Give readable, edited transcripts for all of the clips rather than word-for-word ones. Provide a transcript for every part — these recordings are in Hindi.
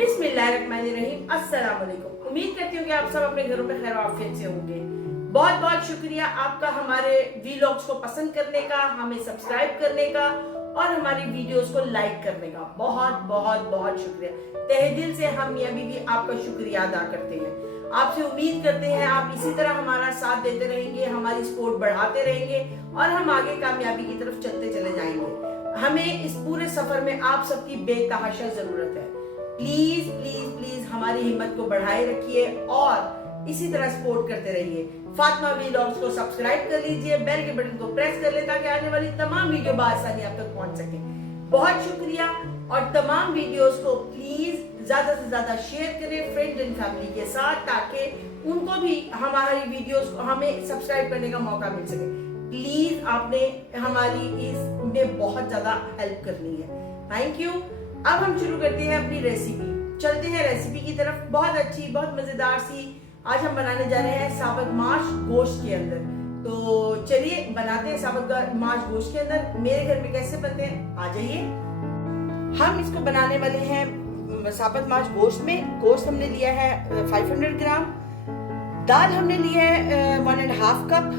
बिस्मिल्लाहिर्रहमानिर्रहीम। अस्सलाम वालेकुम। उम्मीद करती हूँ कि आप सब अपने घरों में खैर आफियत से होंगे। बहुत बहुत शुक्रिया आपका हमारे वीलॉग्स को पसंद करने का, हमें सब्सक्राइब करने का और हमारी वीडियोस को लाइक करने का बहुत बहुत बहुत शुक्रिया। तहे दिल से हम मियां बीवी आपका शुक्रिया अदा करते हैं। आपसे उम्मीद करते हैं आप इसी तरह हमारा साथ देते रहेंगे, हमारी सपोर्ट बढ़ाते रहेंगे और हम आगे कामयाबी की तरफ चलते चले जाएंगे। हमें इस पूरे सफर में आप सबकी बेतहाशा जरूरत है। प्लीज प्लीज प्लीज हमारी हिम्मत को बढ़ाए रखिए और इसी तरह सपोर्ट करते रहिए। फातिमा वीलॉग्स को सब्सक्राइब कर लीजिए, बेल के बटन को प्रेस कर ले ताकि आने वाली तमाम वीडियो बआसानी आप तक पहुंच सके। बहुत शुक्रिया। और तमाम वीडियोस को प्लीज ज्यादा से ज्यादा शेयर करें फ्रेंड्स एंड फैमिली के साथ ताकि उनको भी हमारी वीडियोस को हमें सब्सक्राइब करने का मौका मिल सके। प्लीज आपने हमारी इसमें बहुत ज्यादा हेल्प करनी है। Thank you. अब हम शुरू करते हैं अपनी रेसिपी। चलते हैं रेसिपी की तरफ। बहुत अच्छी, बहुत मजेदार सी आज हम बनाने जा रहे हैं साबुत माश गोश्त के अंदर। तो चलिए बनाते हैं साबुत माश गोश्त के अंदर। मेरे घर में कैसे बनते हैं आ जाइए। हम इसको बनाने वाले हैं साबुत माश गोश्त में। गोश्त हमने लिया है 500 ग्राम, दाल हमने लिया है 1.5 कप,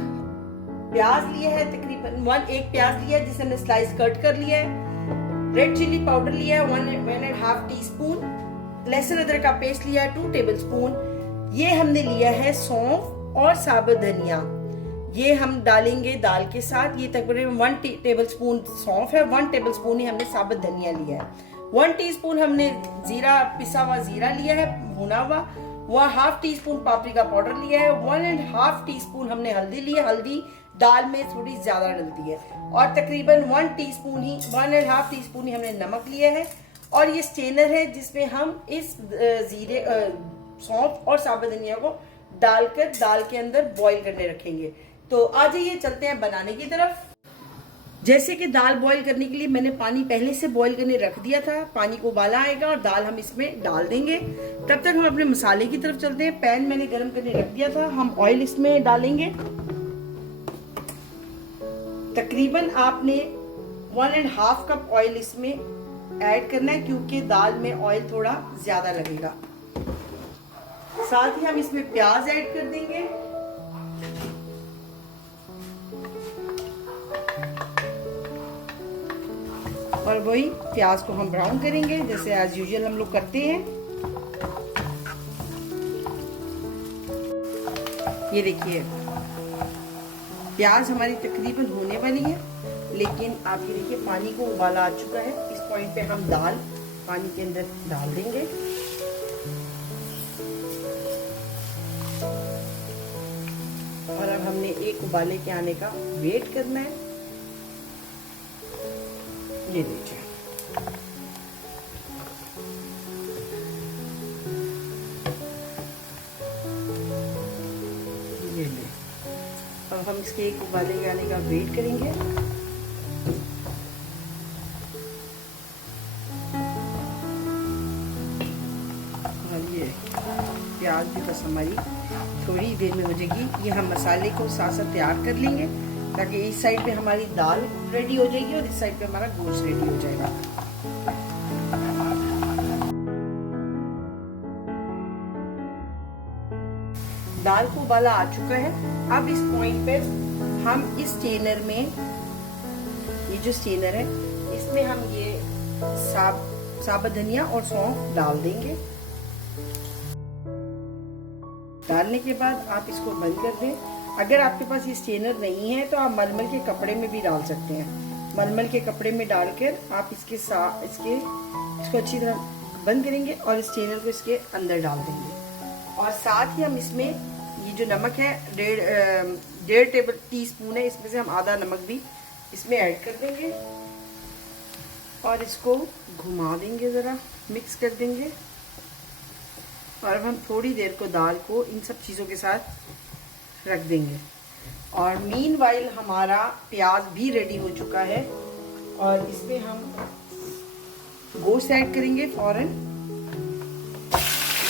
प्याज लिया है तकरीबन एक प्याज लिया है जिसे हमने स्लाइस कट कर लिया है, रेड चिली पाउडर लिया है 1.5 टीस्पून, लहसुन अदरक का पेस्ट लिया है 2 टेबलस्पून। ये हमने लिया है सौंफ और साबुत धनिया, ये हम डालेंगे दाल के साथ। ये तकरीबन 1 टेबलस्पून सौंफ है, 1 टेबलस्पून ही हमने साबुत धनिया लिया है, 1 टीस्पून हमने जीरा पिसा हुआ जीरा लिया है भुना हुआ, 1/2 टीस्पून पापरिका पाउडर लिया है, 1.5 टीस्पून हमने हल्दी ली है। हल्दी दाल में थोड़ी ज्यादा डलती है। और तकरीबन 1.5 टीस्पून ही हमने नमक लिया है। और ये स्टेनर है जिसमें हम इस जीरे सौंफ और साबुत धनिया को डालकर दाल के अंदर बॉईल करने रखेंगे। तो आ जाइए चलते हैं बनाने की तरफ। जैसे कि दाल बॉईल करने के लिए मैंने पानी पहले से बॉईल करने रख दिया था। पानी को उबाला आएगा और दाल हम इसमें डाल देंगे। तब तक हम अपने मसाले की तरफ चलते हैं। पैन मैंने गर्म करने रख दिया था। हम ऑयल इसमें डालेंगे। तकरीबन आपने 1.5 कप ऑयल इसमें ऐड करना है क्योंकि दाल में ऑयल थोड़ा ज्यादा लगेगा। साथ ही हम इसमें प्याज ऐड कर देंगे। और वही प्याज को हम ब्राउन करेंगे जैसे एज यूजुअल हम लोग करते हैं। ये देखिए प्याज हमारी तकरीबन होने वाली है, लेकिन आप ये देखिए पानी को उबाला आ चुका है। इस पॉइंट पे हम दाल पानी के अंदर डाल देंगे। और अब हमने एक उबाले के आने का वेट करना है। ये देखिए ये ले। अब हम इसके एक उबाले के आने का वेट करेंगे। और ये प्याज भी बस हमारी थोड़ी देर में हो जाएगी। ये हम मसाले को साथ साथ तैयार कर लेंगे ताकि इस साइड पे हमारी दाल रेडी हो जाएगी और इस साइड पे हमारा गोश्त रेडी हो जाएगा। दाल को उबाला आ चुका है। अब इस पॉइंट पे हम इस स्टेनर में, ये जो स्टेनर है इसमें हम ये साबुत धनिया और सौंफ डाल देंगे। डालने के बाद आप इसको बंद कर दें। अगर आपके पास ये स्टेनर नहीं है तो आप मलमल के कपड़े में भी डाल सकते हैं। मलमल के कपड़े में डालकर आप इसको अच्छी तरह बंद करेंगे और स्टेनर को इसके अंदर डाल देंगे। और साथ ही हम इसमें ये जो नमक है 1.5 टीस्पून है, इसमें से हम आधा नमक भी इसमें ऐड कर देंगे और इसको घुमा देंगे, ज़रा मिक्स कर देंगे। और अब हम थोड़ी देर को दाल को इन सब चीज़ों के साथ रख देंगे। और मीनवाइल हमारा प्याज भी रेडी हो चुका है और इसमें हम गोश्त ऐड करेंगे। फौरन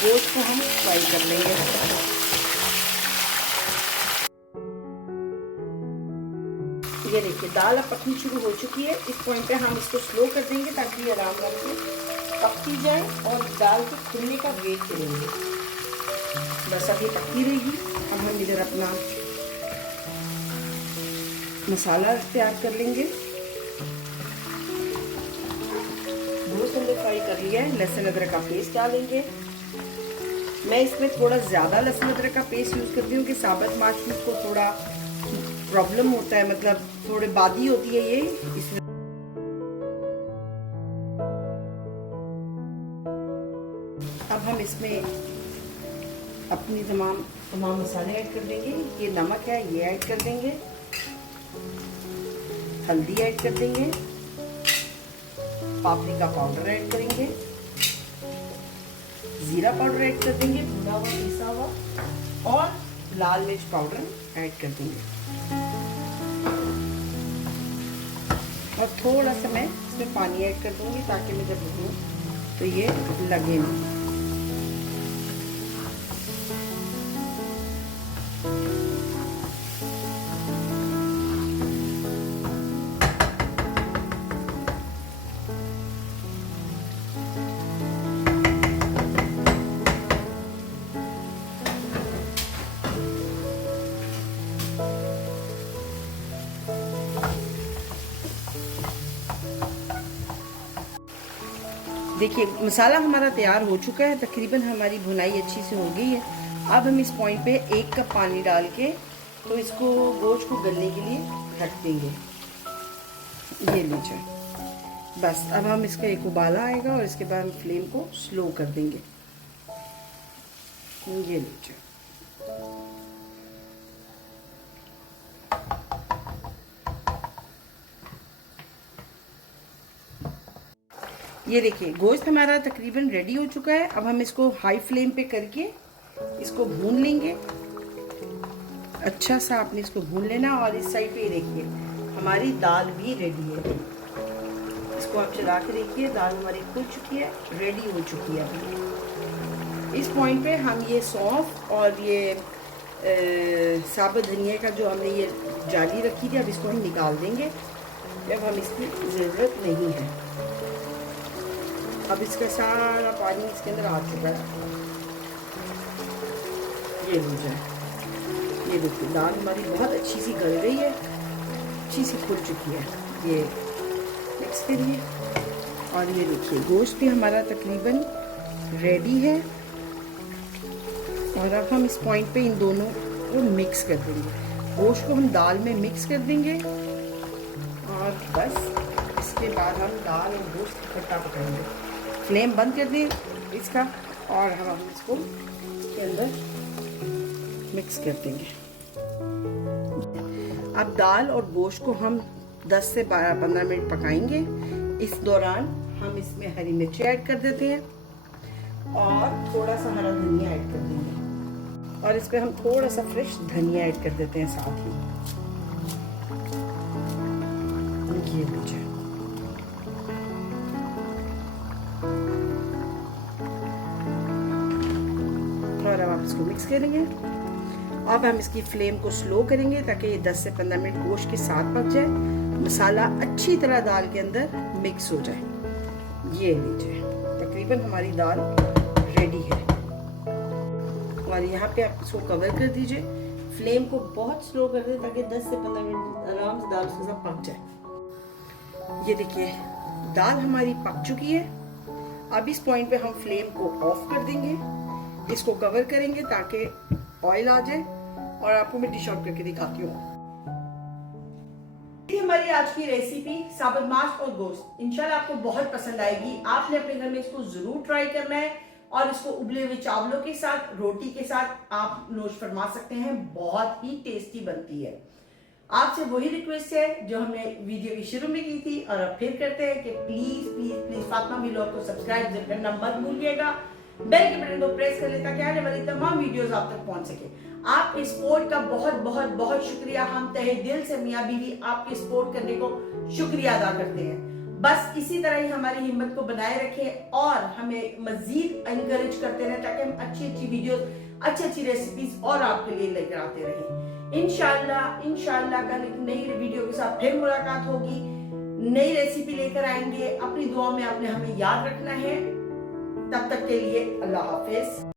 गोश्त को हम फ्राई कर लेंगे। ये देखिए दाल अब पकनी शुरू हो चुकी है। इस पॉइंट पे हम इसको स्लो कर देंगे ताकि ये आराम से पकती जाए और दाल के खुलने का वेट करेंगे। बस अब ये पकती रहेगी। अब हम इधर अपना मसाला तैयार कर लेंगे। गोश्त हमने फ्राई कर लिया है। लहसुन अदरक का पेस्ट डालेंगे। मैं इसमें थोड़ा ज़्यादा लहसुन अदरक का पेस्ट यूज़ करती हूँ कि साबुत मांस में को थोड़ा प्रॉब्लम होता है, मतलब थोड़ी बादी होती है ये, इसमें अब हम इसमें अपनी तमाम मसाले ऐड कर देंगे। ये नमक है, ये ऐड कर देंगे। हल्दी ऐड कर देंगे। पापरिका पाउडर ऐड करेंगे। जीरा पाउडर ऐड कर देंगे, भुना हुआ पिसा हुआ, और लाल मिर्च पाउडर ऐड कर देंगे। और थोड़ा सा मैं इसमें पानी ऐड कर दूंगी ताकि मैं जब भूनूं तो ये लगे नहीं। देखिए मसाला हमारा तैयार हो चुका है, तकरीबन हमारी भुनाई अच्छी से हो गई है। अब हम इस पॉइंट पे 1 कप पानी डाल के तो इसको गोश्त को गलने के लिए रख देंगे। ये लीजिए, बस अब हम इसका एक उबाला आएगा और इसके बाद हम फ्लेम को स्लो कर देंगे। ये लीजिए, ये देखिए गोश्त हमारा तकरीबन रेडी हो चुका है। अब हम इसको हाई फ्लेम पे करके इसको भून लेंगे। अच्छा सा आपने इसको भून लेना। और इस साइड पे देखिए हमारी दाल भी रेडी है। इसको आप चला के देखिए, दाल हमारी खुल चुकी है, रेडी हो चुकी है अभी। इस पॉइंट पे हम ये सौंफ और ये साबुत धनिया का जो हमने ये जाली रखी थी, अब इसको हम निकाल देंगे। अब हम इसकी ज़रूरत नहीं है। अब इसका सारा पानी इसके अंदर आ चुका है। ये लीजिए, ये देखिए दाल हमारी बहुत अच्छी सी गल गई है, अच्छी सी खुल चुकी है। ये मिक्स करिए और ये देखिए गोश्त भी हमारा तकरीबन रेडी है। और अब हम इस पॉइंट पे इन दोनों को मिक्स कर देंगे। गोश्त को हम दाल में मिक्स कर देंगे और बस इसके बाद हम दाल और गोश्त इकट्ठा पकाएंगे। फ्लेम बंद कर दें इसका और हम इसको इसके अंदर मिक्स कर देंगे। अब दाल और गोश्त को हम 10 से 15 मिनट पकाएंगे। इस दौरान हम इसमें हरी मिर्ची ऐड कर देते हैं और थोड़ा सा हरा धनिया ऐड कर देंगे। और इस पर हम थोड़ा सा फ्रेश धनिया ऐड कर देते हैं साथ ही। ये लीजिए, और अब आप इसको मिक्स करेंगे। अब हम इसकी फ्लेम को स्लो करेंगे ताकि ये 10 से 15 मिनट गोश्त के साथ पक जाए, मसाला अच्छी तरह दाल के अंदर मिक्स हो जाए। ये लीजिए तकरीबन हमारी दाल रेडी है। और यहाँ पे आप इसको कवर कर दीजिए। फ्लेम को बहुत स्लो कर दें ताकि 10 से 15 मिनट आराम से दाल उसके साथ पक जाए। ये देखिए दाल हमारी पक चुकी है। अब इस पॉइंट पे हम फ्लेम को ऑफ कर देंगे, इसको कवर करेंगे ताकि ऑयल आ जाए। और आपको मैं डिश आउट करके दिखाती हूँ। हमारी आज की रेसिपी साबुत मांस और गोश्त इंशाल्लाह आपको बहुत पसंद आएगी। आपने अपने घर में इसको जरूर ट्राई करना है और इसको उबले हुए चावलों के साथ, रोटी के साथ आप नोश फरमा सकते हैं। बहुत ही टेस्टी बनती है। आपसे वही रिक्वेस्ट है जो हमने वीडियो की शुरू में की थी और अब फिर करते हैं कि please please please Fatima vlog को सब्सक्राइब करना मत भूलिएगा। बेल के बटन को प्रेस कर ले ताकि आने वाली तमाम वीडियोस आप तक पहुंच सके। आपके सपोर्ट का बहुत बहुत बहुत शुक्रिया। हम तहे दिल से मियां बीवी आपके सपोर्ट करने को शुक्रिया अदा करते हैं। बस इसी तरह ही हमारी हिम्मत को बनाए रखें और हमें मजीद एनकरेज करते रहें ताकि हम अच्छी अच्छी वीडियोस, अच्छी अच्छी रेसिपीज और आपके लिए लेकर आते रहें। इंशाल्लाह कल एक नई वीडियो के साथ फिर मुलाकात होगी। नई रेसिपी लेकर आएंगे। अपनी दुआ में आपने हमें याद रखना है। तब तक के लिए अल्लाह हाफिज।